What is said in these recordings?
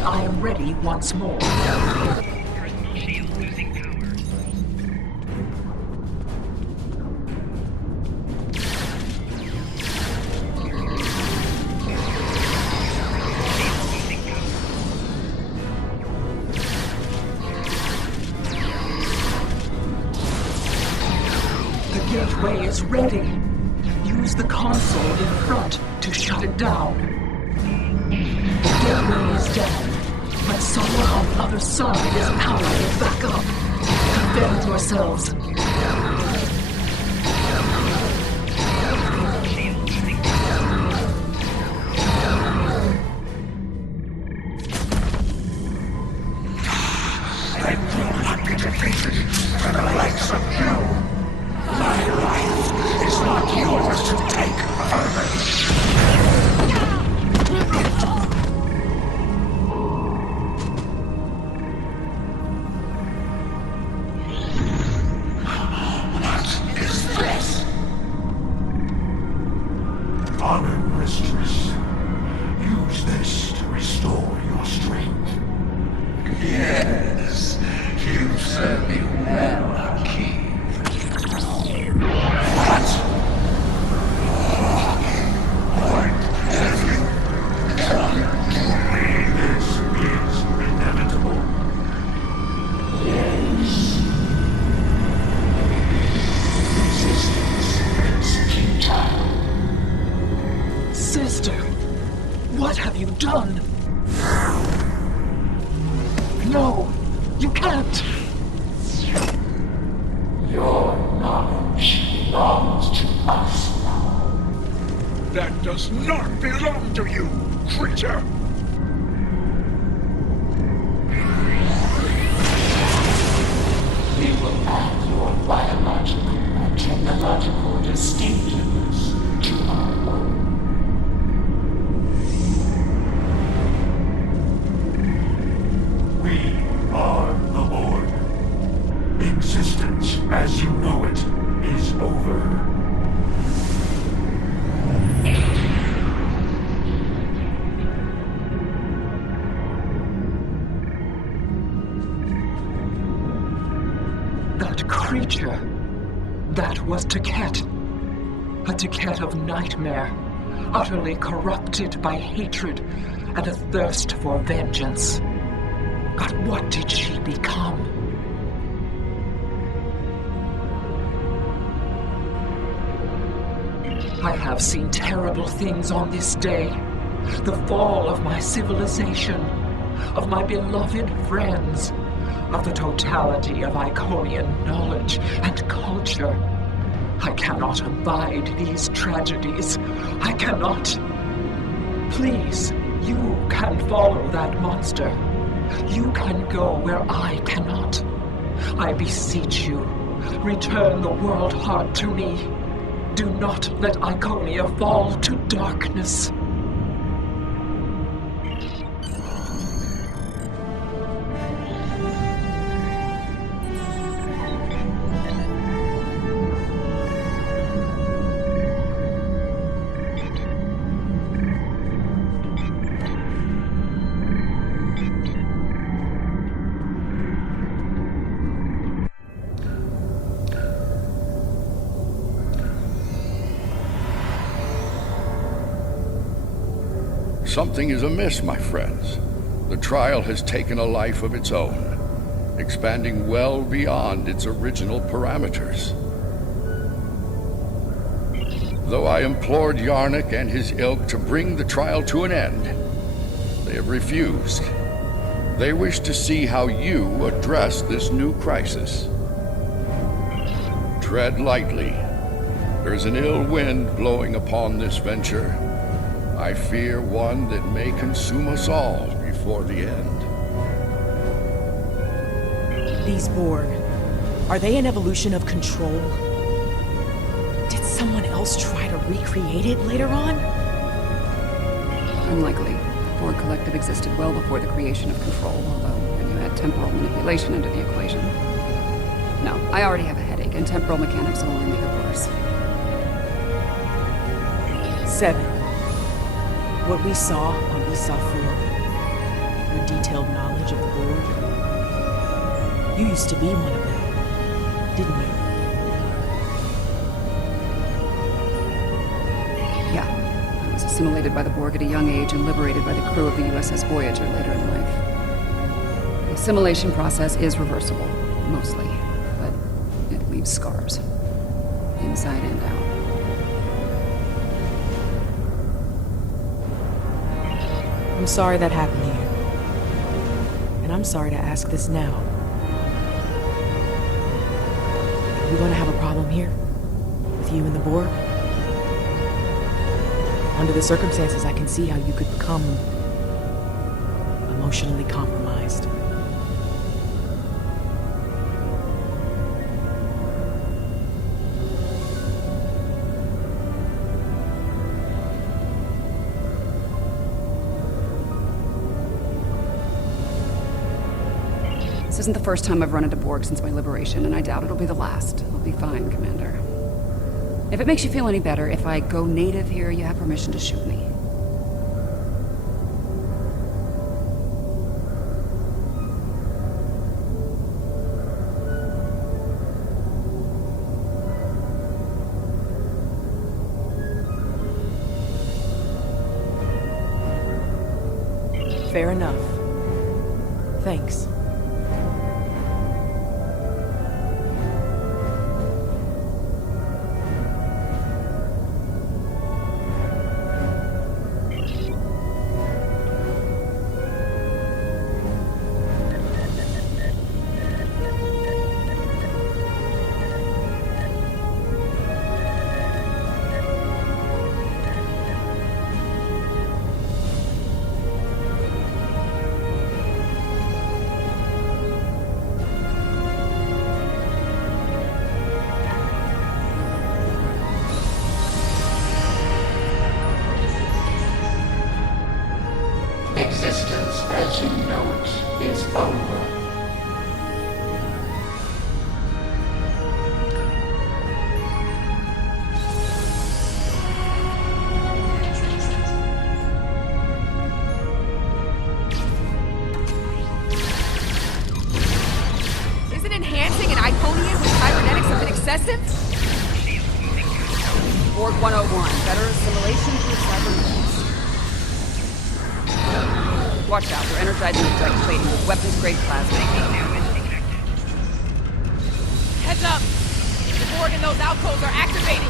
and I am ready once more. Personal shield losing power. The gateway is ready. Use the console in front to shut it down. The gateway is down, but someone on the other side is powering it back up. Defend yourselves. I will not be defeated by the likes of you. My life is not yours to take What is this? Honor, mistress. Use this to restore your strength. Yes, you serve me well, Hakim. What? What have you done to me? This is inevitable. Yes. Resistance is futile. Sister, what have you done? No, you can't. Your knowledge belongs to us now. That does not belong to you, creature! We will add your biological and technological distinctiveness to our own. We are the Lord. Existence as you know it is over. That creature, that was Taket. A Taket of nightmare, utterly corrupted by hatred and a thirst for vengeance. But what did she become? I have seen terrible things on this day. The fall of my civilization, of my beloved friends, of the totality of Iconian knowledge and culture. I cannot abide these tragedies. I cannot. Please, you can follow that monster. You can go where I cannot. I beseech you, return the world heart to me. Do not let Iconia fall to darkness. Something is amiss, my friends. The trial has taken a life of its own, expanding well beyond its original parameters. Though I implored Yarnik and his ilk to bring the trial to an end, they have refused. They wish to see how you address this new crisis. Tread lightly. There's an ill wind blowing upon this venture. I fear one that may consume us all before the end. These Borg, are they an evolution of control? Did someone else try to recreate it later on? Unlikely. The Borg Collective existed well before the creation of control, although when you add temporal manipulation into the equation. No, I already have a headache, and temporal mechanics will only make it worse. 7. What we saw on Isa 4. detailed knowledge of the Borg. You used to be one of them, didn't you? Yeah. I was assimilated by the Borg at a young age and liberated by the crew of the USS Voyager later in life. The assimilation process is reversible, mostly, but it leaves scars. Inside and out. I'm sorry that happened to you. And I'm sorry to ask this now. Are we going to have a problem here? With you and the Borg? Under the circumstances, I can see how you could become emotionally compromised. This isn't the first time I've run into Borg since my liberation, and I doubt it'll be the last. I'll be fine, Commander. If it makes you feel any better, if I go native here, you have permission to shoot me. Fair enough. Thanks. Existence as you know it is over. Isn't enhancing an Iconian with cybernetics a bit excessive? Borg 101, better assimilation through cybernetics. Watch out, they're energizing the direct plating with weapons-grade plasma. Heads up! The Borg in those alcoves are activating!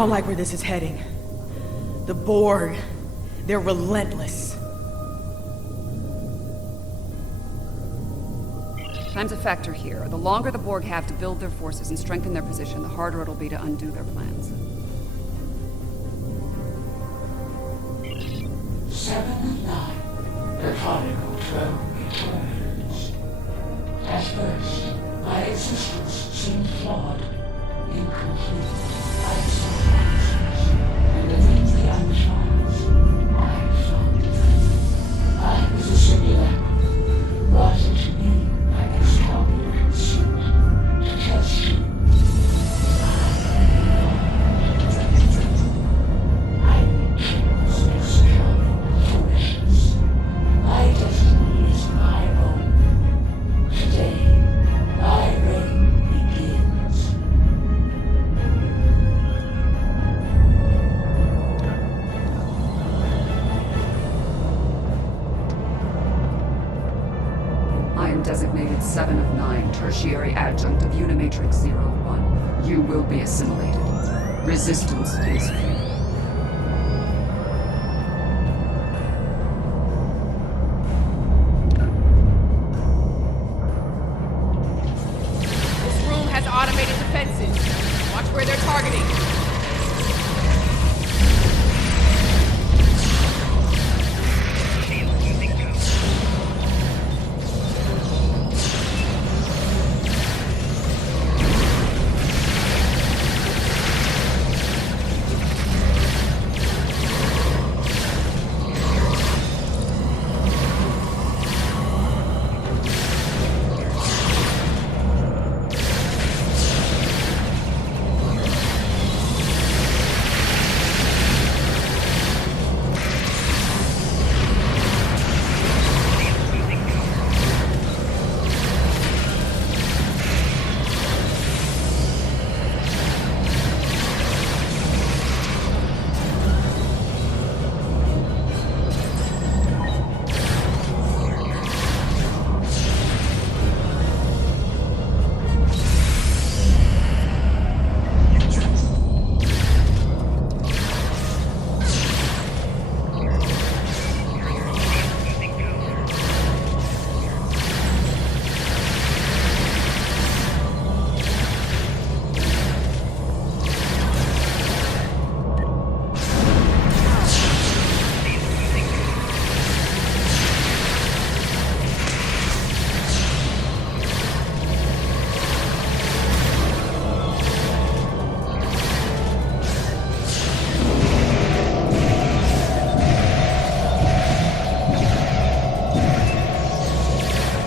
don't like where this is heading. The Borg, they're relentless. Time's a factor here. The longer the Borg have to build their forces and strengthen their position, the harder it'll be to undo their plans. 7 and 9. The conical flow returns. At first, my existence seemed flawed, incomplete, isolations, and beneath the uncharts, I found you. I was a simulacrum, brought into me by this common conceit to test you. I carelessness, foolishness. My destiny is my own. Today, my reign begins. I am designated 7 of 9, tertiary adjunct of Unimatrix 01. You will be assimilated. Resistance is free. This room has automated defenses. Watch where they're targeting. Shield losing power.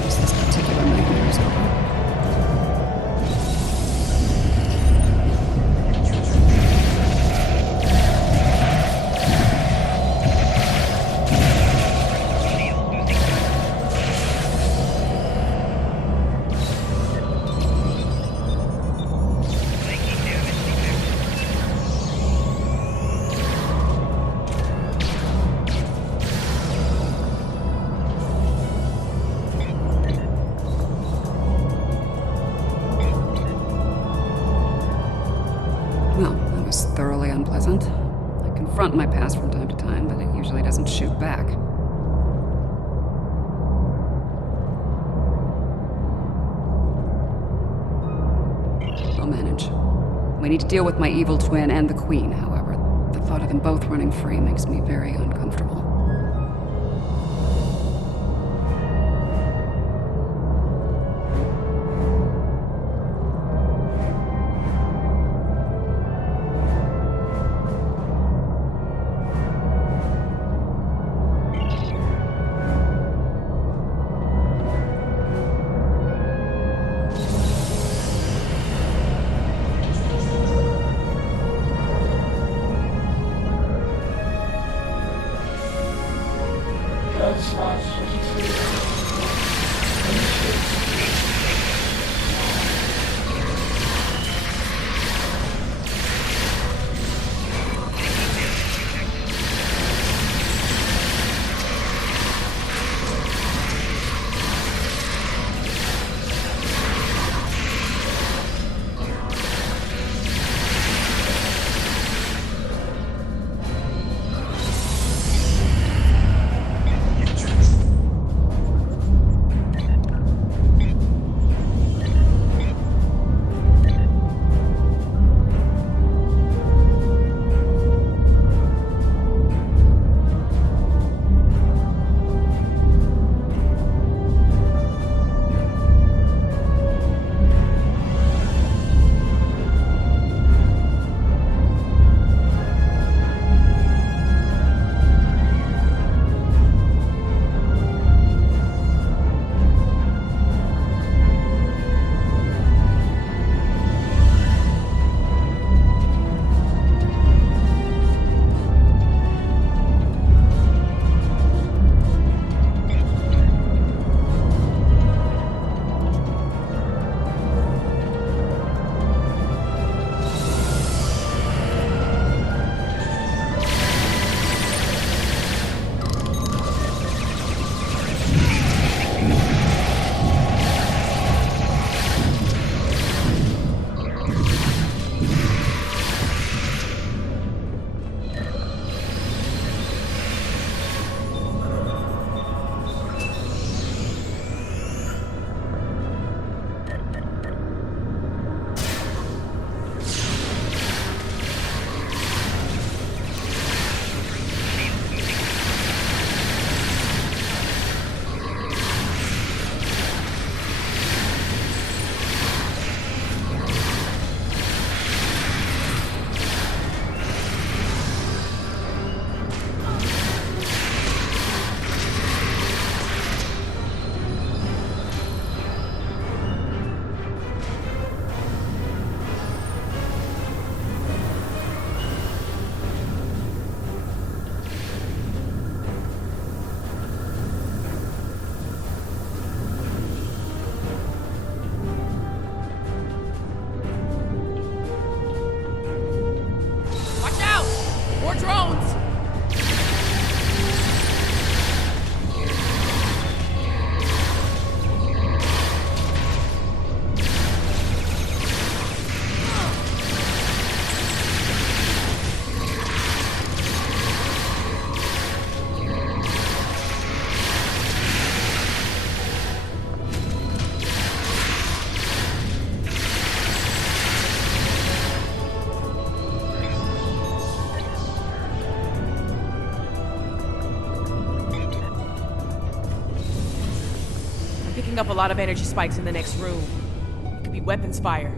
This particular nightmare is over. Shield losing power. Making damage detected. Well, that was thoroughly unpleasant. I confront my past from time to time, but it usually doesn't shoot back. I'll manage. We need to deal with my evil twin and the Queen, however. The thought of them both running free makes me very uncomfortable. Gunspots 23. up a lot of energy spikes in the next room. It could be weapons fire.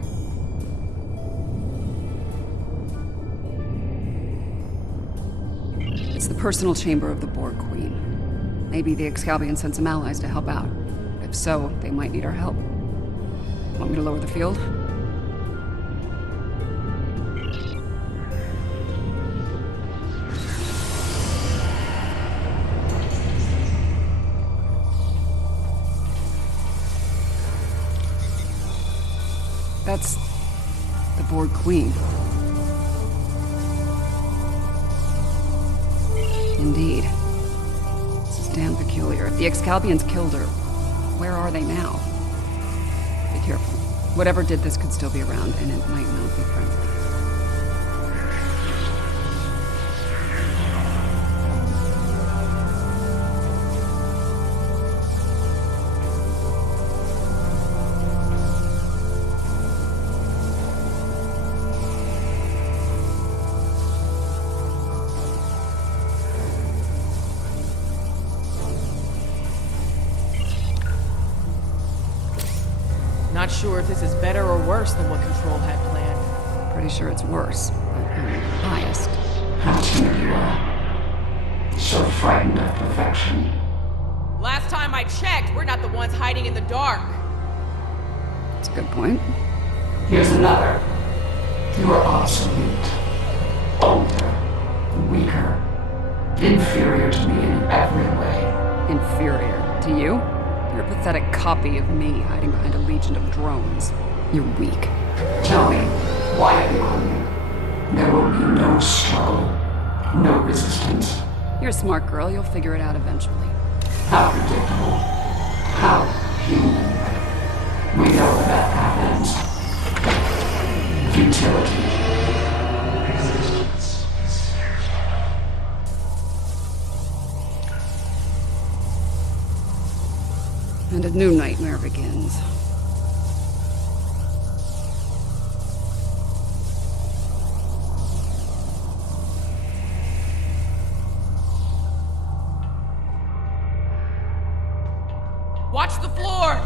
It's the personal chamber of the Borg Queen. Maybe the Excalbians sent some allies to help out. If so, they might need our help. Want me to lower the field? That's the Borg Queen. Indeed. This is damn peculiar. If the Excalbians killed her, where are they now? Be careful. Whatever did this could still be around, and it might not be friendly. Not sure if this is better or worse than what Control had planned. Pretty sure it's worse, but I'm biased. How timid you are. So frightened of perfection. Last time I checked, we're not the ones hiding in the dark. That's a good point. Here's another. You are obsolete. Older. Weaker. Inferior to me in every way. Inferior. To you? You're a pathetic copy of me hiding behind a legion of drones. You're weak. Tell me, why have you on me? There will be no struggle. No resistance. You're a smart girl. You'll figure it out eventually. How predictable. How human. We know where that happens. Futility. Existence. And a new nightmare begins. Watch the floor!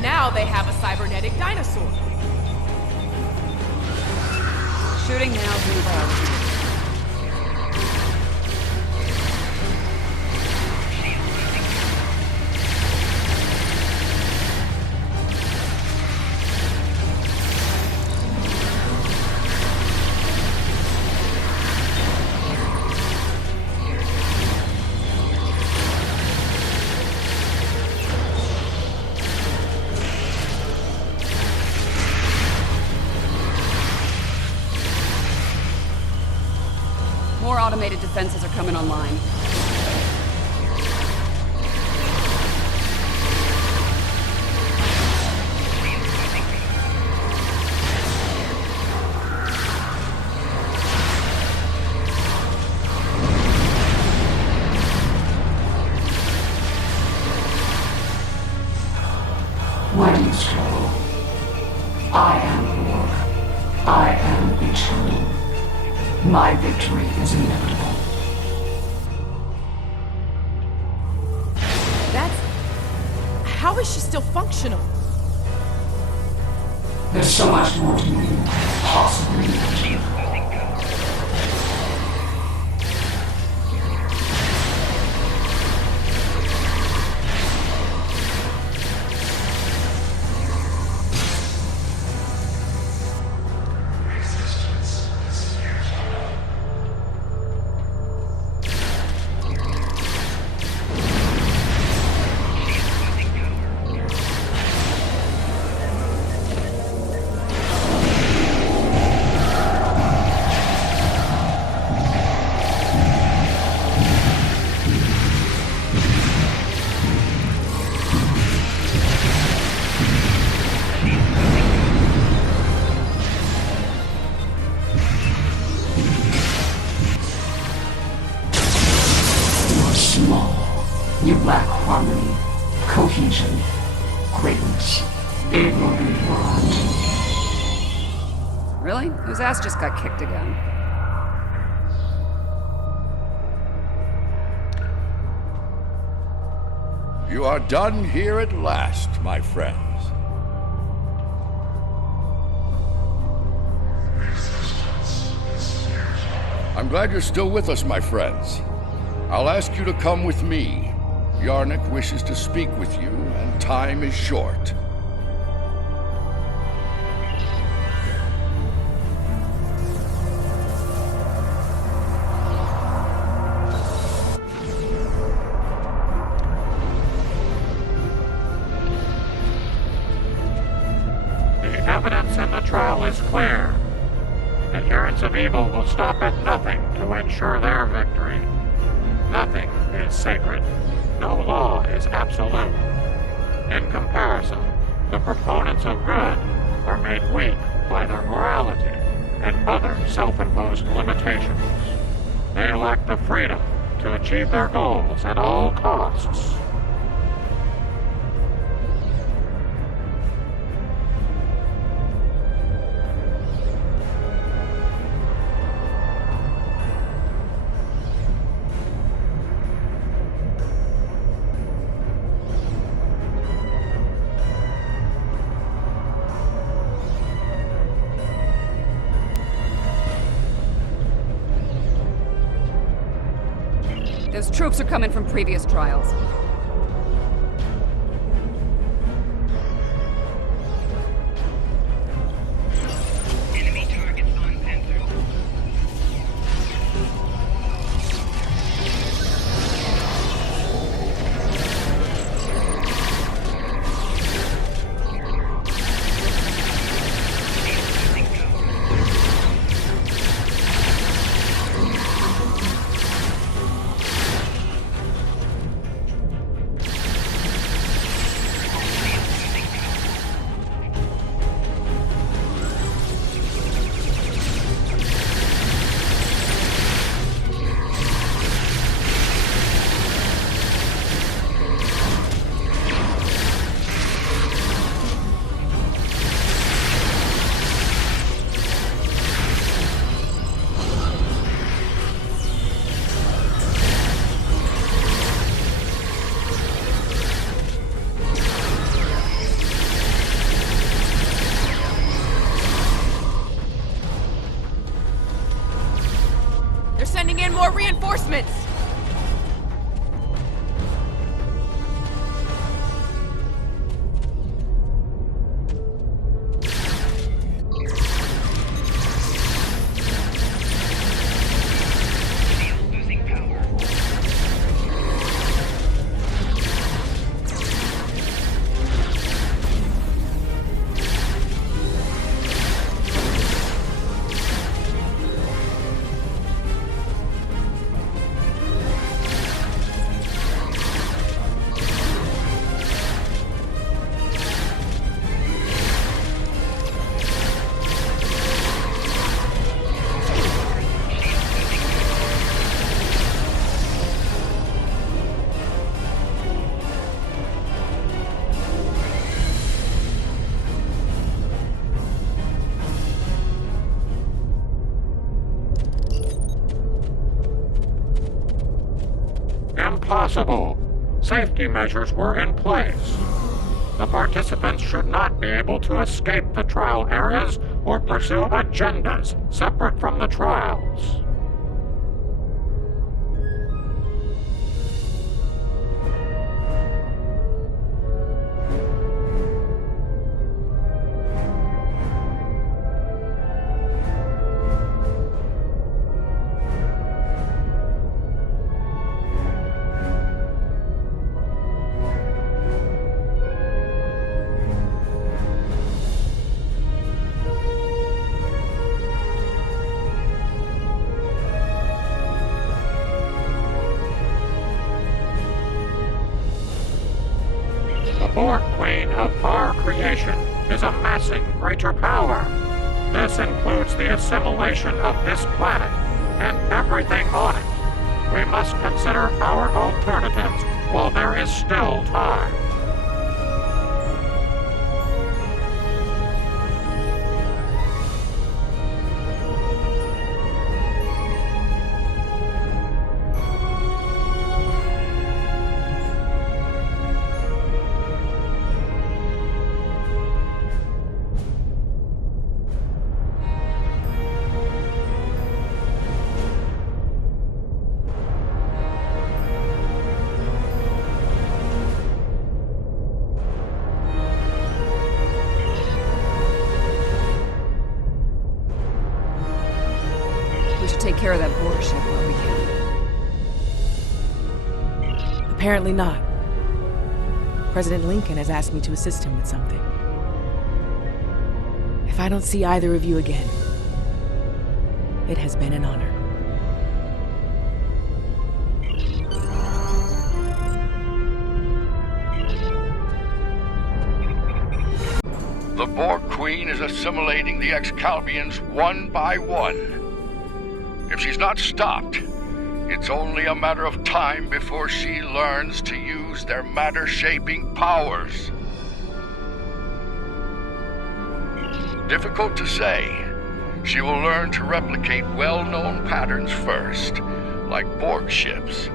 Now they have a cybernetic dinosaur. Shooting now is in the biology. More automated defenses are coming online. Why do you struggle? I am Borg. I am eternal. My victory is inevitable. How is she still functional? There's so much more to you, possibly. civilization. Cretans, it will be hard. Really? Whose ass just got kicked again? You are done here at last, my friends. I'm glad you're still with us, my friends. I'll ask you to come with me. Yarnik wishes to speak with you, and time is short. The evidence in the trial is clear. Adherents of evil will stop at nothing to ensure their victory. Nothing is sacred. No law is absolute. In comparison, the proponents of good are made weak by their morality and other self-imposed limitations. They lack the freedom to achieve their goals at all costs. Those troops are coming from previous trials. Enemy targets on sensor. They're sending in more reinforcements! Shield losing power. Impossible. Safety measures were in place. The participants should not be able to escape the trial areas or pursue agendas separate from the trials. Borg Queen of our creation is amassing greater power. This includes the assimilation of this planet and everything on it. We must consider our alternatives while there is still time. Apparently not. President Lincoln has asked me to assist him with something. If I don't see either of you again, it has been an honor. The Borg Queen is assimilating the Excalbians one by one. If she's not stopped, it's only a matter of time before she learns to use their matter-shaping powers. Difficult to say. She will learn to replicate well-known patterns first, like Borg ships.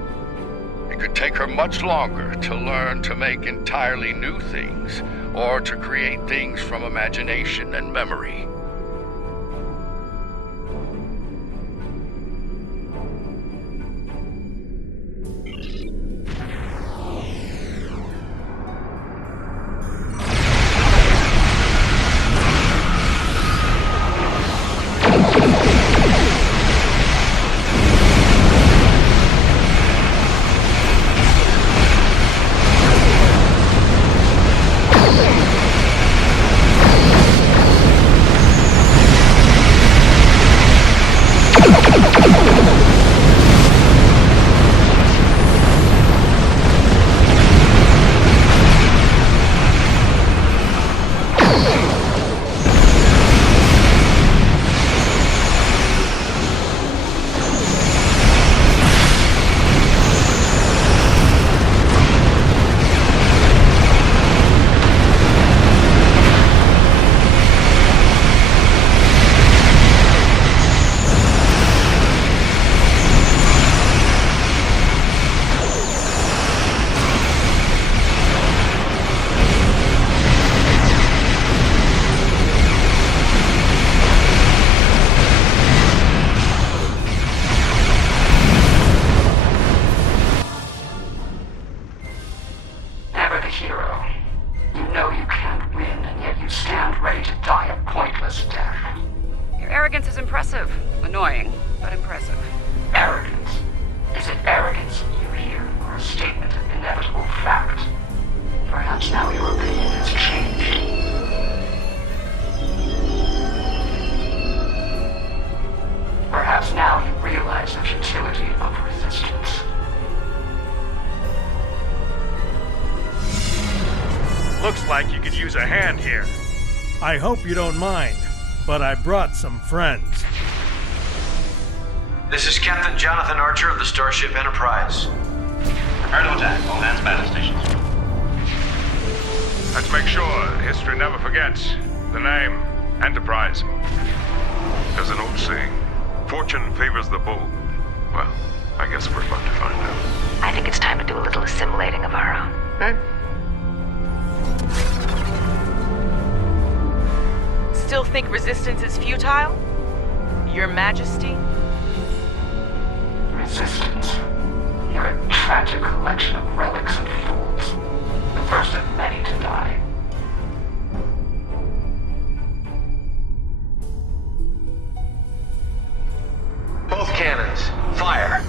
It could take her much longer to learn to make entirely new things, or to create things from imagination and memory. Looks like you could use a hand here. I hope you don't mind, but I brought some friends. This is Captain Jonathan Archer of the Starship Enterprise. Prepare to attack. All hands battle stations. Let's make sure history never forgets the name Enterprise. There's an old saying, fortune favors the bold. Well, I guess we're about to find out. I think it's time to do a little assimilating of our own. Still think resistance is futile? Your Majesty? Resistance. You're a tragic collection of relics and fools. The first of many to die. Both cannons, fire!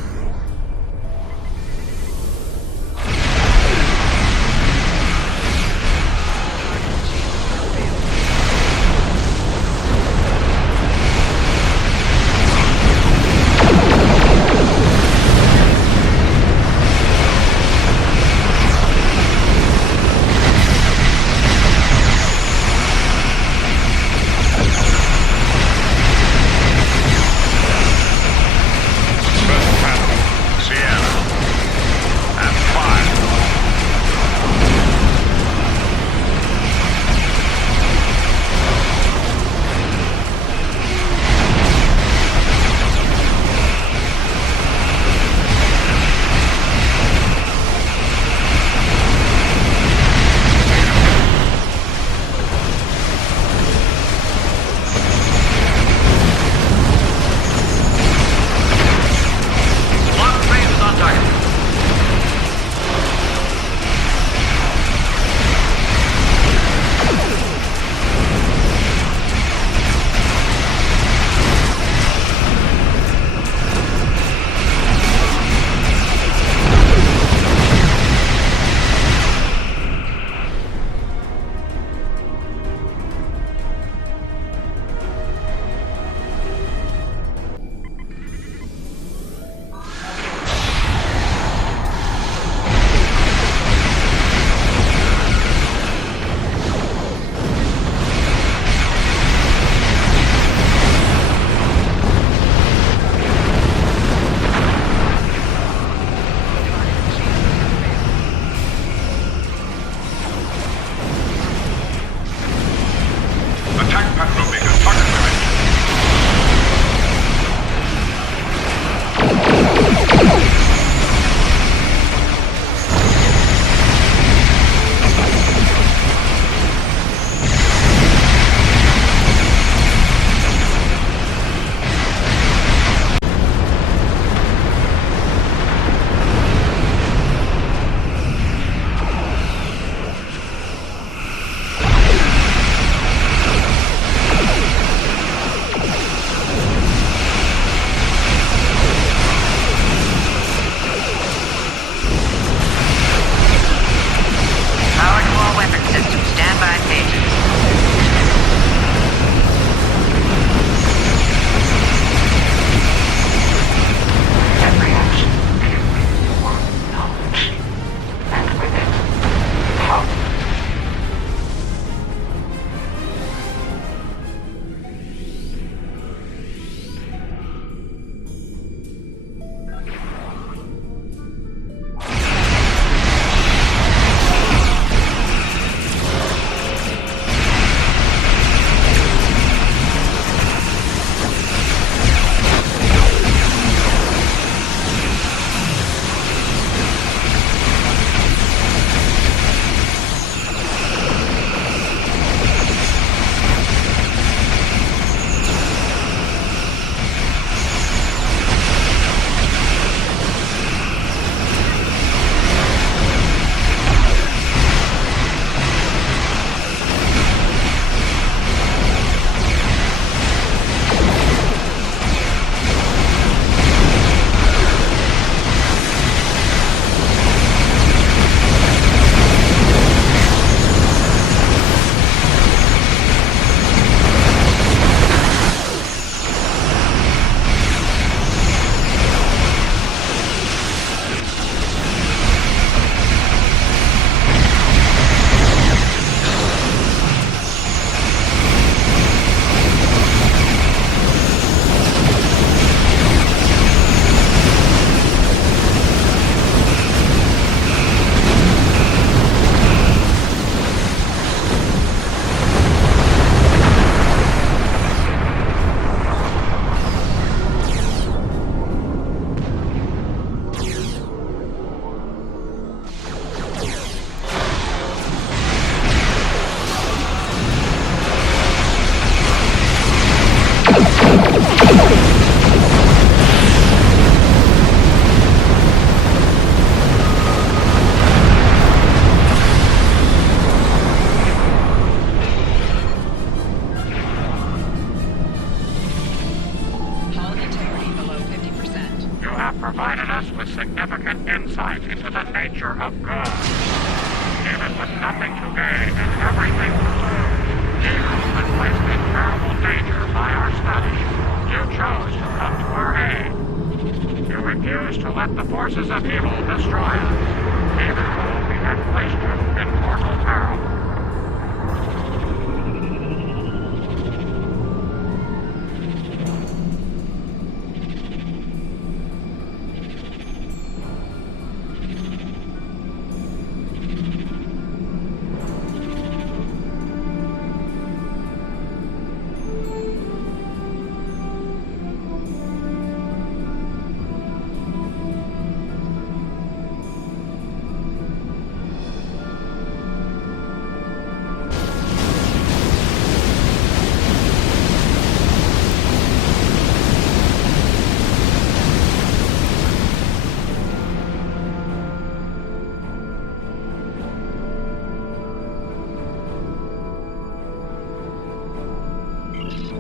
insight into the nature of good. Even with nothing to gain and everything to lose, even when placed in terrible danger by our study, you chose to come to our aid. You refused to let the forces of evil destroy us, even though we had placed you in mortal peril.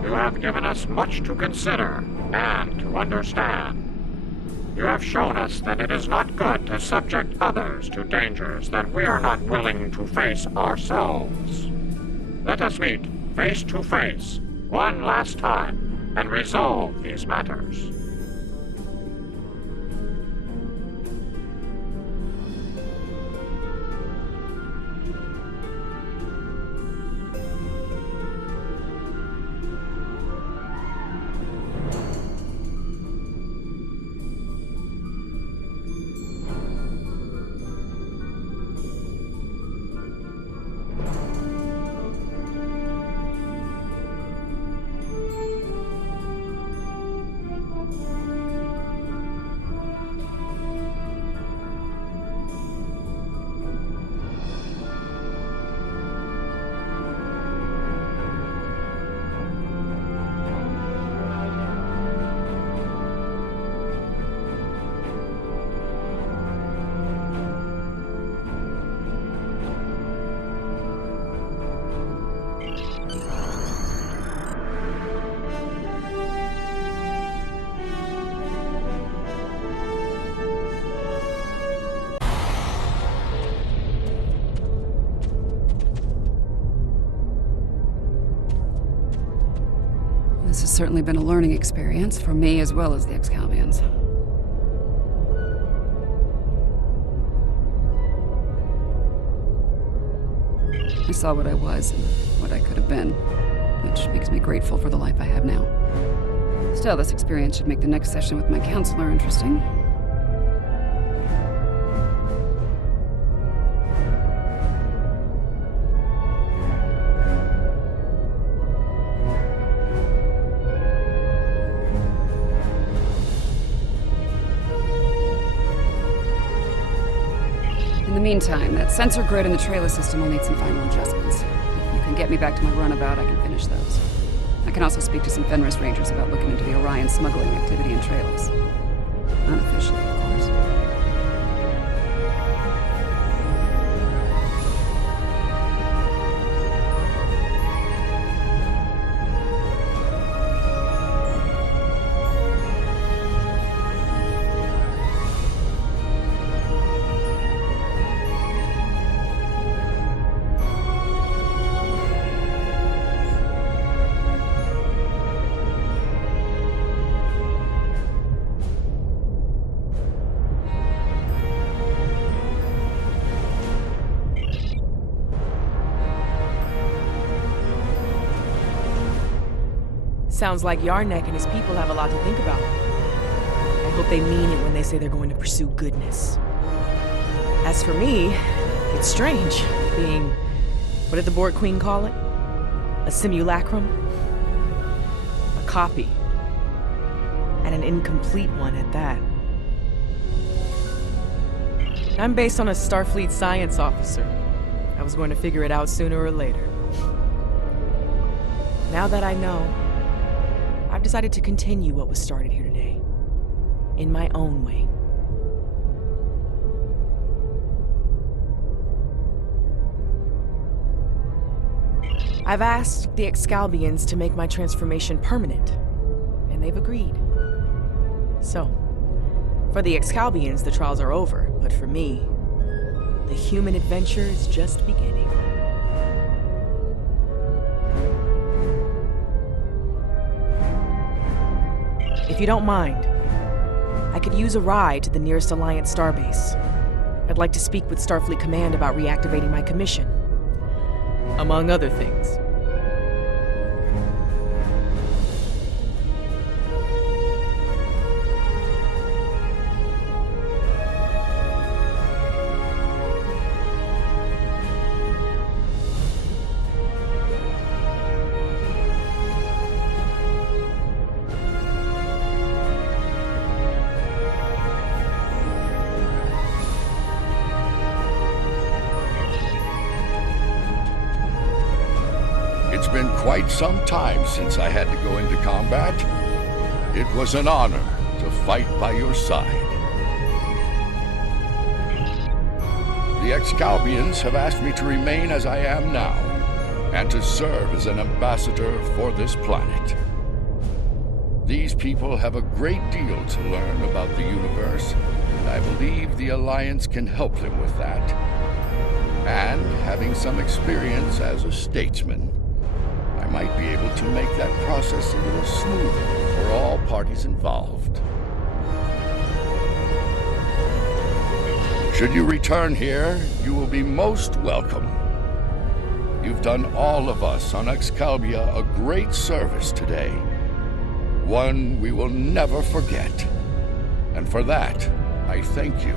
You have given us much to consider and to understand. You have shown us that it is not good to subject others to dangers that we are not willing to face ourselves. Let us meet face to face one last time and resolve these matters. This has certainly been a learning experience for me as well as the Excalbians. I saw what I was and what I could have been, which makes me grateful for the life I have now. Still, this experience should make the next session with my counselor interesting. In the meantime, that sensor grid in the trailer system will need some final adjustments. If you can get me back to my runabout, I can finish those. I can also speak to some Fenris Rangers about looking into the Orion smuggling activity in trailers. Unofficially, of course. Sounds like Yarnek and his people have a lot to think about. I hope they mean it when they say they're going to pursue goodness. As for me, it's strange, being, what did the Borg Queen call it? A simulacrum? A copy. And an incomplete one at that. I'm based on a Starfleet science officer. I was going to figure it out sooner or later. Now that I know, I've decided to continue what was started here today, in my own way. I've asked the Excalbians to make my transformation permanent, and they've agreed. So, for the Excalbians, the trials are over. But for me, the human adventure is just beginning. If you don't mind, I could use a ride to the nearest Alliance starbase. I'd like to speak with Starfleet Command about reactivating my commission, among other things. It's been quite some time since I had to go into combat. It was an honor to fight by your side. The Excalbians have asked me to remain as I am now, and to serve as an ambassador for this planet. These people have a great deal to learn about the universe, and I believe the Alliance can help them with that. And having some experience as a statesman, I might be able to make that process a little smoother for all parties involved. Should you return here, you will be most welcome. You've done all of us on Excalibur a great service today. One we will never forget. And for that, I thank you.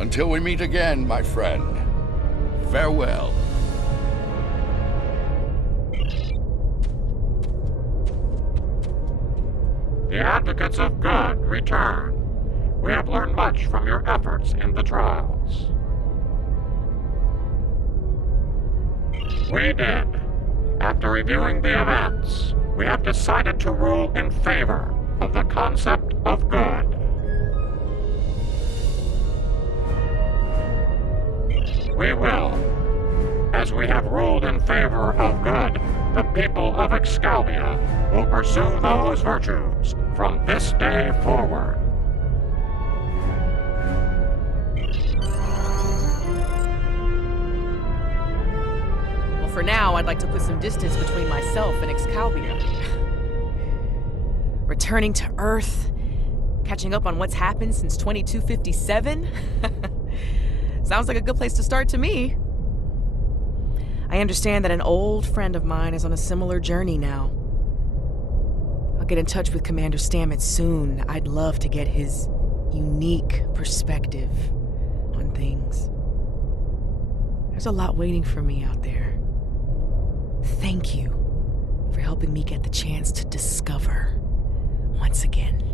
Until we meet again, my friend, farewell. The advocates of good return. We have learned much from your efforts in the trials. We did. After reviewing the events, we have decided to rule in favor of the concept of good. We will. As we have ruled in favor of good, the people of Excalibur will pursue those virtues from this day forward. Well, for now, I'd like to put some distance between myself and Excalibur. Returning to Earth, catching up on what's happened since 2257? Sounds like a good place to start to me. I understand that an old friend of mine is on a similar journey now. I'll get in touch with Commander Stamets soon. I'd love to get his unique perspective on things. There's a lot waiting for me out there. Thank you for helping me get the chance to discover once again.